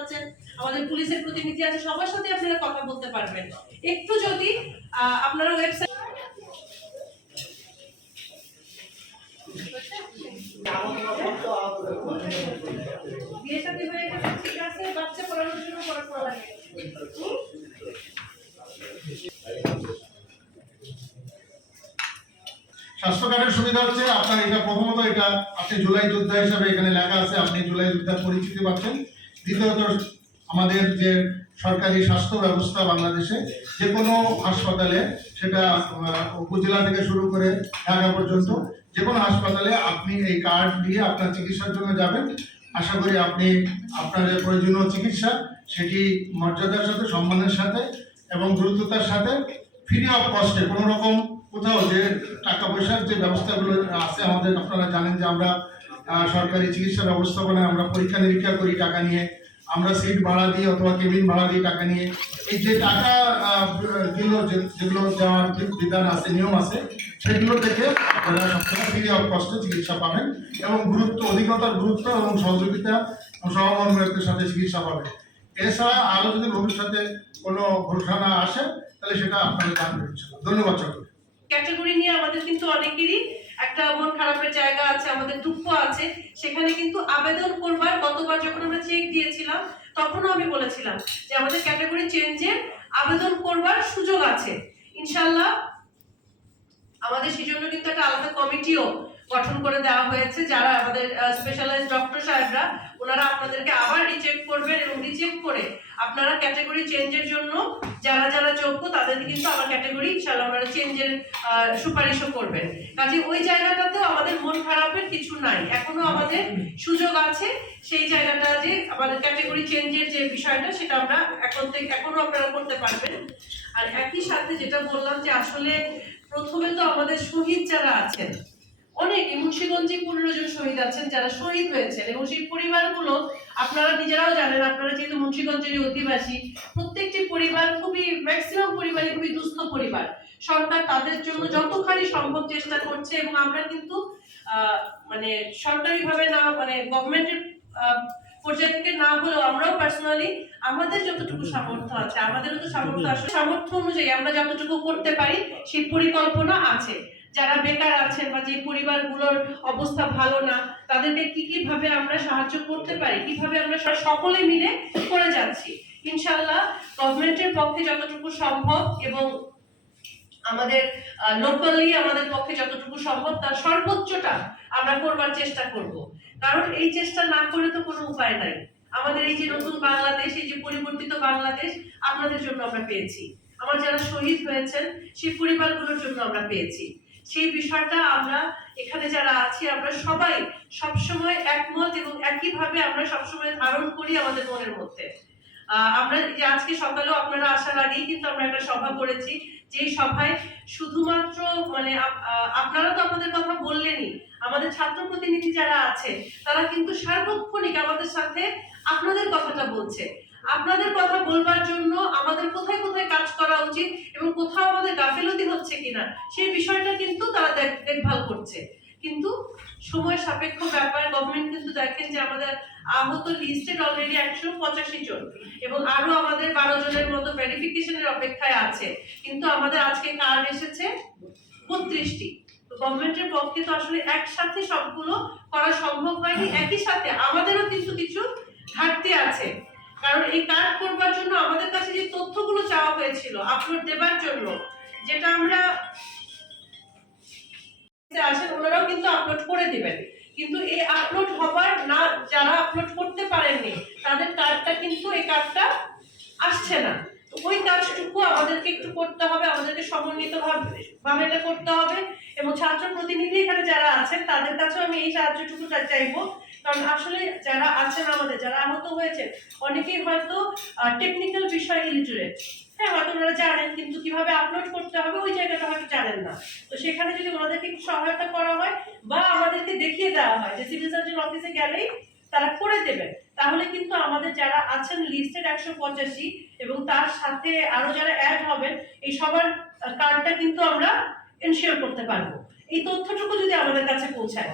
আছেন, আমাদের পুলিশের প্রতিনিধি আছে, সবার সাথে আপনারা কথা বলতে পারবেন। একটু যদি আপনারা ওয়েবসাইট বিয়ে শাদী হয়ে গেছে, ঠিক আছে, বাচ্চা পড়ানোর জন্য পড়া লাগে। স্বাস্থ্য কার্ডের সুবিধা হচ্ছে আপনার এটা প্রথমত এটা আপনি জুলাই যোদ্ধা হিসাবে এখানে লেখা আছে, আপনি জুলাই যোদ্ধার পরিচিতি পাচ্ছেন। দ্বিতীয়ত আমাদের যে সরকারি স্বাস্থ্য ব্যবস্থা বাংলাদেশে যে কোনো হাসপাতালে, সেটা উপজেলা থেকে শুরু করে ঢাকা পর্যন্ত যে কোনো হাসপাতালে আপনি এই কার্ড দিয়ে আপনার চিকিৎসার জন্য যাবেন। আশা করি আপনি আপনার যে প্রয়োজনীয় চিকিৎসা সেটি মর্যাদার সাথে, সম্মানের সাথে এবং দ্রুততার সাথে ফ্রি অফ কস্টে, কোনো রকম কোথাও যে টাকা পয়সার যে ব্যবস্থাগুলো আছে আমাদের, আপনারা জানেন যে আমরা সরকারি চিকিৎসা ব্যবস্থাপনায় আমরা পরীক্ষা নিরীক্ষা করি টাকা নিয়ে, আমরা সিট ভাড়া দিই অথবা কেবিন ভাড়া দিই টাকা নিয়ে। এই যে টাকা যেগুলো দেওয়ার বিধান আছে, নিয়ম আছে, সেগুলো থেকে আপনারা সবসময় ফ্রি অফ কস্টে চিকিৎসা পাবেন এবং অধিকতর গুরুত্ব এবং সহযোগিতা সহমর্মিতার সাথে চিকিৎসা পাবেন। এছাড়া আরও যদি ভবিষ্যতে কোনো ঘোষণা আসে তাহলে সেটা আপনারা জানবেন। ধন্যবাদ সকলকে। ক্যাটাগরি নিয়ে আমাদের কিন্তু অনেকেরই একটা মন খারাপের জায়গা আছে, আমাদের দুঃখ আছে। সেখানে কিন্তু আবেদন করবার, গতবার যখন আমরা চেক দিয়েছিলাম তখনও আমি বলেছিলাম যে আমাদের ক্যাটাগরি চেঞ্জের আবেদন করবার সুযোগ আছে ইনশাআল্লাহ। আমাদের সেই জন্য কিন্তু একটা আলাদা কমিটিও গঠন করে দেওয়া হয়েছে, যারা আমাদের স্পেশালাইজড ডক্টর সাহেবরা, ওনারা আপনাদেরকে আবার রিচেক করবেন এবং রিচেক করে আপনারা ক্যাটাগরি চেঞ্জের জন্য যারা যারা যোগ্য তাদেরকে কিন্তু আবার ক্যাটাগরি ইনশাআল্লাহ আপনারা চেঞ্জের সুপারিশও করবেন। কাজে ওই জায়গাটাতেও আমাদের মন খারাপের কিছু নাই, এখনো আমাদের সুযোগ আছে সেই জায়গাটা যে আমাদের ক্যাটাগরি চেঞ্জের যে বিষয়টা সেটা আমরা এখনো আপনারা করতে পারবেন। আর একই সাথে যেটা বললাম যে আসলে প্রথমে তো আমাদের শহীদ যারা আছেন, অনেক মুন্সিগঞ্জে 15 জন শহীদ আছেন যারা শহীদ হয়েছেন এবং সেই পরিবারগুলো আপনারা নিজেরাও জানেন, আপনারা যেহেতু মুন্সিগঞ্জের অধিবাসী, প্রত্যেকটি পরিবার ম্যাক্সিমাম পরিবারই খুবই দুস্থ পরিবার। সরকার তাদের জন্য যতখানি সম্ভব চেষ্টা করছে এবং আমরা কিন্তু মানে সরকারিভাবে না, মানে গভর্নমেন্টের পর্যায় থেকে না হলেও আমরাও পার্সোনালি আমাদের যতটুকু সামর্থ্য আছে, আমাদেরও তো সামর্থ্য অনুযায়ী আমরা যতটুকু করতে পারি সেই পরিকল্পনা আছে। যারা বেকার আছেন বা যে পরিবারগুলোর অবস্থা ভালো না, তাদেরকে কিভাবে আমরা সাহায্য করতে পারি, কিভাবে আমরা সকলে মিলে করে যাচ্ছি ইনশাআল্লাহ। গভর্নমেন্টের পক্ষে যতটুকু সম্ভব এবং আমাদের লোকালি আমাদের পক্ষে যতটুকু সম্ভব তার সর্বোচ্চটা আমরা করবার চেষ্টা করব। কারণ এই চেষ্টা না করে তো কোনো উপায় নাই। আমাদের এই যে নতুন বাংলাদেশ, এই যে পরিবর্তিত বাংলাদেশ আপনাদের জন্য আমরা পেয়েছি, আমার যারা শহীদ হয়েছেন সেই পরিবারগুলোর জন্য আমরা পেয়েছি। সেই বিষয়টা আমরা এখানে যারা আছি আমরা সবাই সবসময় একমত এবং একইভাবে আমরা সবসময় ধারণ করি আমাদের মনের মধ্যে। আমরা যে আজকে সকালেও আপনারা আসার আগেই কিন্তু আমরা একটা সভা করেছি, যে সভায় শুধুমাত্র মানে আপনারা তো আপনাদের কথা বললেনই, আমাদের ছাত্র প্রতিনিধি যারা আছে তারা কিন্তু সার্বক্ষণিক আমাদের সাথে আপনাদের কথাটা বলছে। আপনাদের কথা বলবার জন্য আমাদের কোথায় কোথায় কাজ করা উচিত এবং কোথাও আমাদের গাফিলতি হচ্ছে কিনা সেই বিষয়টা কিন্তু তারা দেখভাল করছে। কিন্তু সময় সাপেক্ষ ব্যাপার, গভর্নমেন্ট কিন্তু দেখেন যে আমাদের আহত লিস্টেড অলরেডি 185 জন এবং আরো আমাদের 12 জনের মতো ভেরিফিকেশনের অপেক্ষায় আছে, কিন্তু আমাদের আজকে কার্ড এসেছে 32টি। তো গভর্নমেন্টের পক্ষে তো আসলে একসাথে সবগুলো করা সম্ভব হয়নি। একই সাথে আমাদেরও কিন্তু কিছু ঘাটতি আছে, কারণ এই কার্ড করবার জন্য আমাদের কাছে যে তথ্যগুলো চাওয়া হয়েছিল আপলোড দেবার জন্য, যেটা আমরা আসেন ওনারাও কিন্তু আপলোড করে দিবেন, কিন্তু এই আপলোড হবার না, যারা আপলোড করতে পারেননি তাদের কার্ডটা কিন্তু এই কার্ডটা আসছে না। তো ওই কাজটুকু আমাদেরকে একটু করতে হবে, আমাদেরকে সমন্বিতভাবে এটা করতে হবে এবং ছাত্র প্রতিনিধি এখানে যারা আছেন তাদের কাছেও আমি এই সাহায্যটুকু চাইবো। কারণ আসলে যারা আছেন আমাদের, যারা আহত হয়েছে, অনেকেই হয়তো টেকনিক্যাল বিষয়ে ইলিটারেট, হ্যাঁ হয়তো ওনারা জানেন কিন্তু কিভাবে আপলোড করতে হবে ওই জায়গাটা হয়তো জানেন না। তো সেখানে যদি ওনাদেরকে একটু সহায়তা করা হয় বা আমাদেরকে দেখিয়ে দেওয়া হয় যে সিভিল সার্জন অফিসে গেলেই তারা করে দেবেন, তাহলে কিন্তু আমাদের যারা আছেন লিস্টেড 185 এবং তার সাথে আরো যারা অ্যাড হবেন এই সবার কার্ডটা কিন্তু আমরা এনশিওর করতে পারবো। এই তথ্যটুকু যদি আমাদের কাছে পৌঁছায়